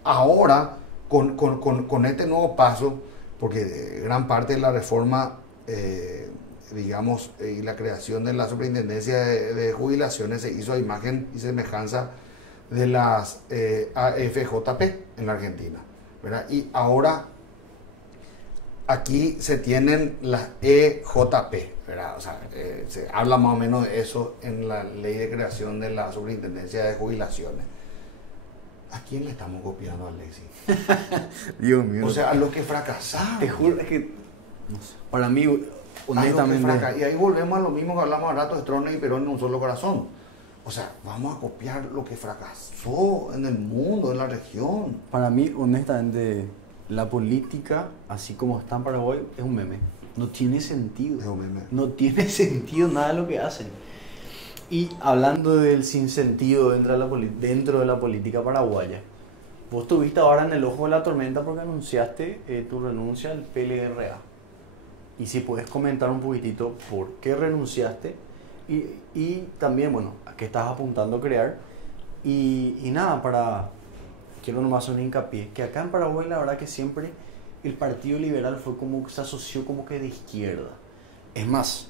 Ahora, con este nuevo paso, porque gran parte de la reforma, digamos, y la creación de la superintendencia de jubilaciones se hizo a imagen y semejanza de las AFJP en la Argentina, ¿verdad? Y ahora aquí se tienen las EJP, ¿verdad? O sea, se habla más o menos de eso en la ley de creación de la superintendencia de jubilaciones. ¿A quién le estamos copiando, Alexis? Dios mío. O sea, a los que fracasaron. Te juro, es que no sé, para mí, honestamente. Y ahí volvemos a lo mismo que hablamos al rato de Stroessner y Perón en un solo corazón. O sea, vamos a copiar lo que fracasó en el mundo, en la región. Para mí, honestamente, la política, así como está en Paraguay, es un meme. No tiene sentido. Es un meme. No tiene sentido nada de lo que hacen. Y hablando del sinsentido dentro de la política paraguaya, vos estuviste ahora en el ojo de la tormenta porque anunciaste tu renuncia al PLRA. Y si puedes comentar un poquitito por qué renunciaste y también, bueno, a qué estás apuntando a crear. Y nada, quiero nomás hacer un hincapié, que acá en Paraguay la verdad que siempre el Partido Liberal fue como que se asoció como que de izquierda. Es más,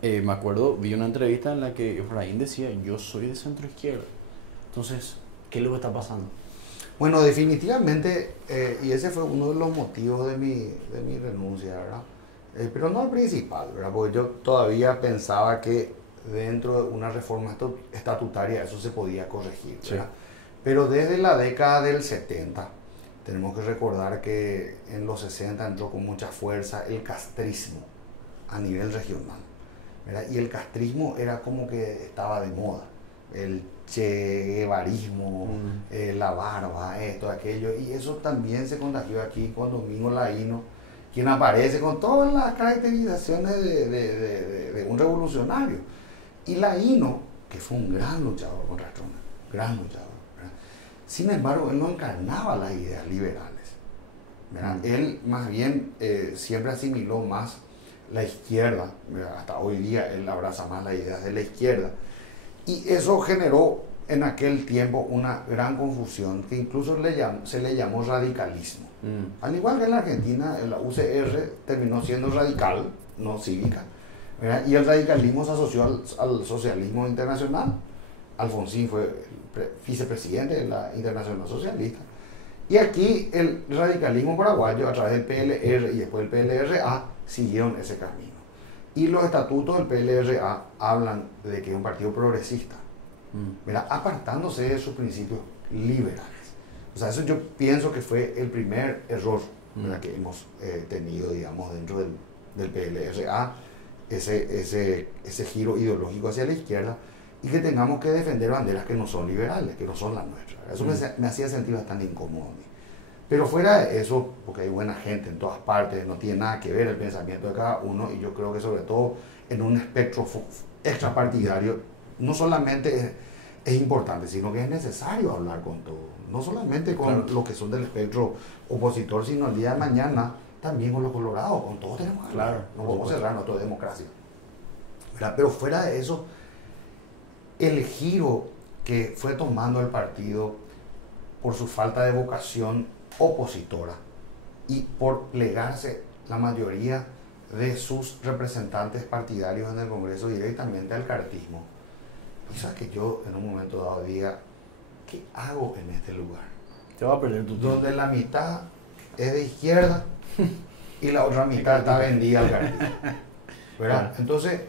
me acuerdo, vi una entrevista en la que Efraín decía, yo soy de centro izquierda. Entonces, ¿qué es lo que está pasando? Bueno, definitivamente, y ese fue uno de los motivos de mi renuncia, ¿verdad? Pero no el principal, ¿verdad? Porque yo todavía pensaba que dentro de una reforma estatutaria eso se podía corregir, ¿verdad? Sí. Pero desde la década del 70, tenemos que recordar que en los 60 entró con mucha fuerza el castrismo a nivel regional, ¿verdad? Y el castrismo era como que estaba de moda, el che guevarismo, la barba, esto, aquello, y eso también se contagió aquí con Domingo Laíno, quien aparece con todas las caracterizaciones de un revolucionario. Y Laíno, que fue un gran luchador contra Stroessner, gran luchador, ¿verdad? Sin embargo, él no encarnaba las ideas liberales, ¿verdad? Él más bien siempre asimiló más la izquierda, ¿verdad? Hasta hoy día él abraza más las ideas de la izquierda. Y eso generó en aquel tiempo una gran confusión que incluso se le llamó radicalismo. Al igual que en la Argentina, la UCR terminó siendo radical, no cívica, ¿verdad? Y el radicalismo se asoció al socialismo internacional. Alfonsín fue vicepresidente de la Internacional Socialista. Y aquí el radicalismo paraguayo, a través del PLR y después del PLRA, siguieron ese camino. Y los estatutos del PLRA hablan de que es un partido progresista, ¿verdad? Apartándose de sus principios liberales. O sea, eso yo pienso que fue el primer error, ¿verdad? Que hemos tenido, digamos, dentro del PLRA, ese giro ideológico hacia la izquierda, y que tengamos que defender banderas que no son liberales, que no son las nuestras. Eso me hacía sentir bastante incómodo a mí. Pero fuera de eso, porque hay buena gente en todas partes, no tiene nada que ver el pensamiento de cada uno, y yo creo que sobre todo en un espectro extrapartidario, no solamente es importante, sino que es necesario hablar con todos, no solamente con los que son del espectro opositor, sino el día de mañana también con los colorados, con todos tenemos que hablar, no podemos cerrar nuestra democracia, ¿verdad? Pero fuera de eso, el giro que fue tomando el partido por su falta de vocación opositora y por plegarse la mayoría de sus representantes partidarios en el Congreso directamente al cartismo, quizás que yo en un momento dado diga, ¿qué hago en este lugar? Te va a perder tu tiempo. Donde la mitad es de izquierda y la otra mitad está vendida al cartismo, ¿verdad? Entonces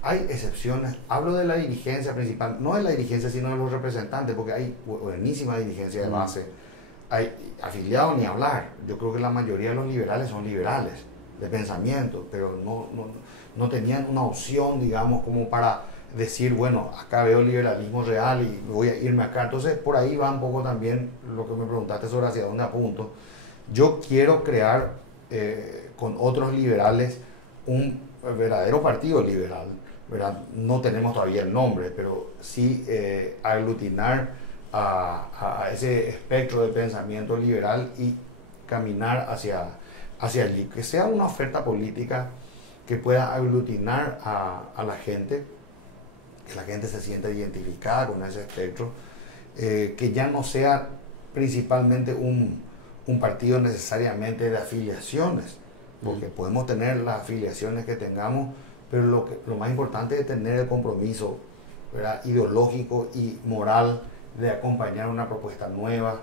hay excepciones. Hablo de la dirigencia principal, no de la dirigencia sino de los representantes, porque hay buenísima dirigencia de base, hay afiliados ni hablar. Yo creo que la mayoría de los liberales son liberales de pensamiento, pero no tenían una opción, digamos, como para decir, bueno, acá veo el liberalismo real y voy a irme acá. Entonces por ahí va un poco también lo que me preguntaste sobre hacia dónde apunto. Yo quiero crear con otros liberales un verdadero partido liberal, ¿verdad? No tenemos todavía el nombre, pero sí aglutinar a ese espectro de pensamiento liberal y caminar hacia allí, que sea una oferta política que pueda aglutinar a la gente, que la gente se sienta identificada con ese espectro, que ya no sea principalmente un partido necesariamente de afiliaciones, porque podemos tener las afiliaciones que tengamos, pero lo más importante es tener el compromiso, ¿verdad?, ideológico y moral de acompañar una propuesta nueva,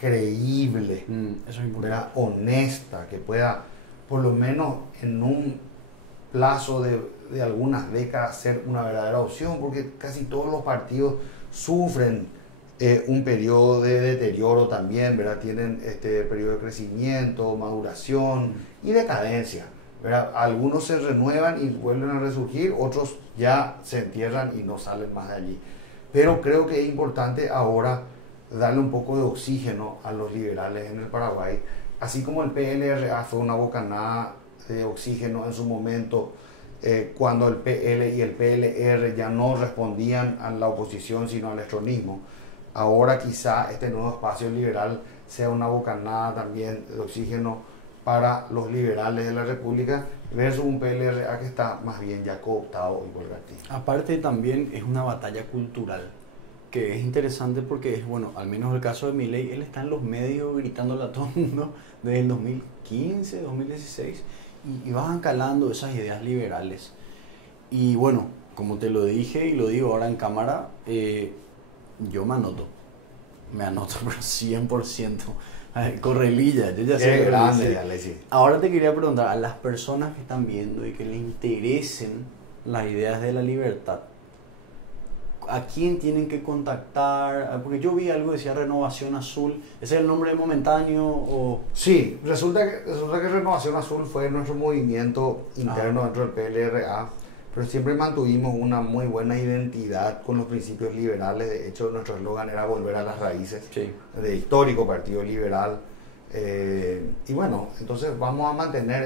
creíble, eso es ¿verdad?, honesta, que pueda por lo menos en un plazo de algunas décadas ser una verdadera opción, porque casi todos los partidos sufren un periodo de deterioro también, ¿verdad? Tienen periodo de crecimiento, maduración y decadencia, ¿verdad? Algunos se renuevan y vuelven a resurgir, otros ya se entierran y no salen más de allí. Pero creo que es importante ahora darle un poco de oxígeno a los liberales en el Paraguay, así como el PLRA fue una bocanada de oxígeno en su momento, cuando el PL y el PLR ya no respondían a la oposición sino al estronismo. Ahora quizá este nuevo espacio liberal sea una bocanada también de oxígeno para los liberales de la República versus un PLRA que está más bien ya cooptado y por el cartismo. Aparte también es una batalla cultural que es interesante porque es, bueno, al menos el caso de Milei, él está en los medios gritándole a todo el mundo desde el 2015, 2016 y van calando esas ideas liberales. Y bueno, como te lo dije y lo digo ahora en cámara, yo me anoto pero 100%. Correlilla, yo ya sé que grande, ahora te quería preguntar a las personas que están viendo y que les interesen las ideas de la libertad, ¿a quién tienen que contactar? Porque yo vi algo que decía Renovación Azul. ¿Ese es el nombre momentáneo? O... Sí, resulta que Renovación Azul fue nuestro movimiento interno dentro del PLRA, pero siempre mantuvimos una muy buena identidad con los principios liberales. De hecho, nuestro eslogan era volver a las raíces, sí, de histórico partido liberal. Y bueno, entonces vamos a mantener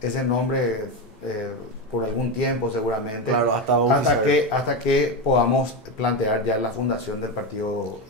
ese nombre por algún tiempo seguramente, claro, hasta que podamos plantear ya la fundación del partido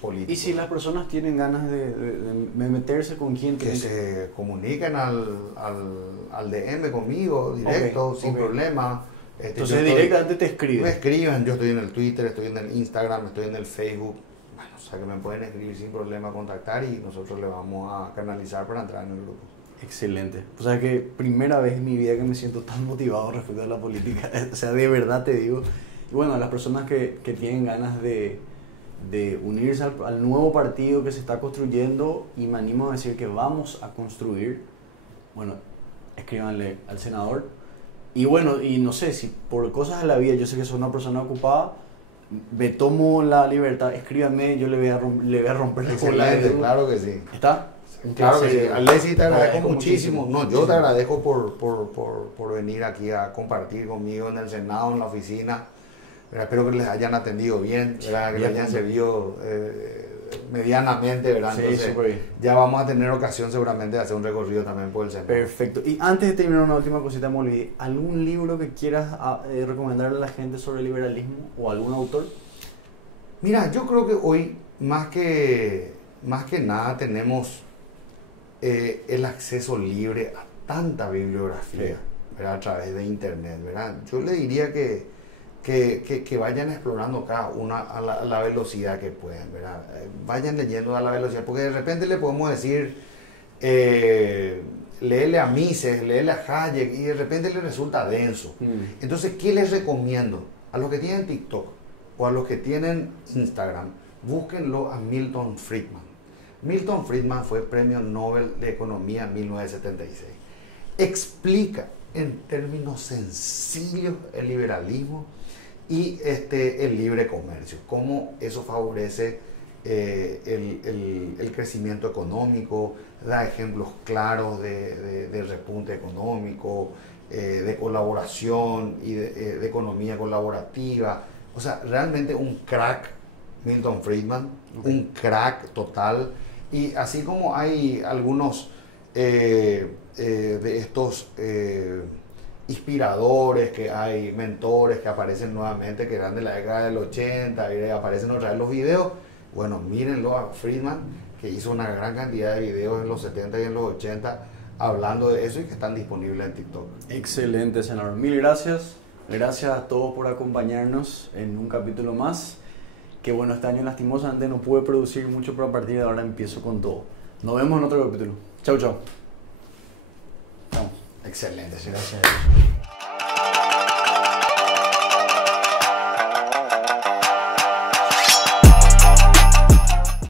político. Y si las personas tienen ganas de meterse, ¿con quién? Que se comuniquen al DM conmigo, directo, sin problema. Entonces directamente te escriben. Me escriben, yo estoy en el Twitter, estoy en el Instagram, estoy en el Facebook. Bueno, o sea que me pueden escribir sin problema, contactar y nosotros le vamos a canalizar para entrar en el grupo. Excelente. O sea que primera vez en mi vida que me siento tan motivado respecto a la política. O sea, de verdad te digo. Y bueno, a las personas que tienen ganas de unirse al nuevo partido que se está construyendo, y me animo a decir que vamos a construir, bueno, escríbanle al senador Y bueno, y no sé, si por cosas de la vida, yo sé que soy una persona ocupada, me tomo la libertad, escríbame, yo le voy a, le voy a romper la cola. Excelente, claro que sí. ¿Está? Claro que sí. Entonces, Alessi, te agradezco agradezco muchísimo. muchísimo. No, yo te agradezco por venir aquí a compartir conmigo en el Senado, en la oficina. ¿Verdad? Espero que les hayan atendido bien, ¿verdad? Que les hayan servido medianamente, ¿verdad? Sí, Entonces, súper bien. ya vamos a tener ocasión seguramente de hacer un recorrido también por el Senado. Perfecto. Y antes de terminar, una última cosita, me olvidé. ¿Algún libro que quieras recomendarle a la gente sobre liberalismo o algún autor? Mira, yo creo que hoy más que nada tenemos el acceso libre a tanta bibliografía, ¿verdad? A través de internet, ¿verdad? Yo le diría que vayan explorando cada una a la velocidad que puedan, ¿verdad? Vayan leyendo a la velocidad, porque de repente le podemos decir, léele a Mises, léele a Hayek, y de repente le resulta denso. Entonces, ¿qué les recomiendo? A los que tienen TikTok o a los que tienen Instagram, búsquenlo a Milton Friedman. Milton Friedman fue Premio Nobel de Economía en 1976. Explica en términos sencillos el liberalismo y el libre comercio, cómo eso favorece el crecimiento económico, da ejemplos claros de repunte económico, de colaboración y de economía colaborativa. O sea, realmente un crack, Milton Friedman, un crack total. Y así como hay algunos de estos inspiradores, que hay mentores que aparecen nuevamente, que eran de la década del 80 y aparecen otra vez los videos, bueno, mírenlo a Friedman, que hizo una gran cantidad de videos en los 70 y en los 80 hablando de eso y que están disponibles en TikTok. Excelente, senador. Mil gracias. Gracias a todos por acompañarnos en un capítulo más. Que bueno, este año lastimosamente no pude producir mucho, pero a partir de ahora empiezo con todo. Nos vemos en otro capítulo. Chau, chau. Vamos. Excelente, Gracias.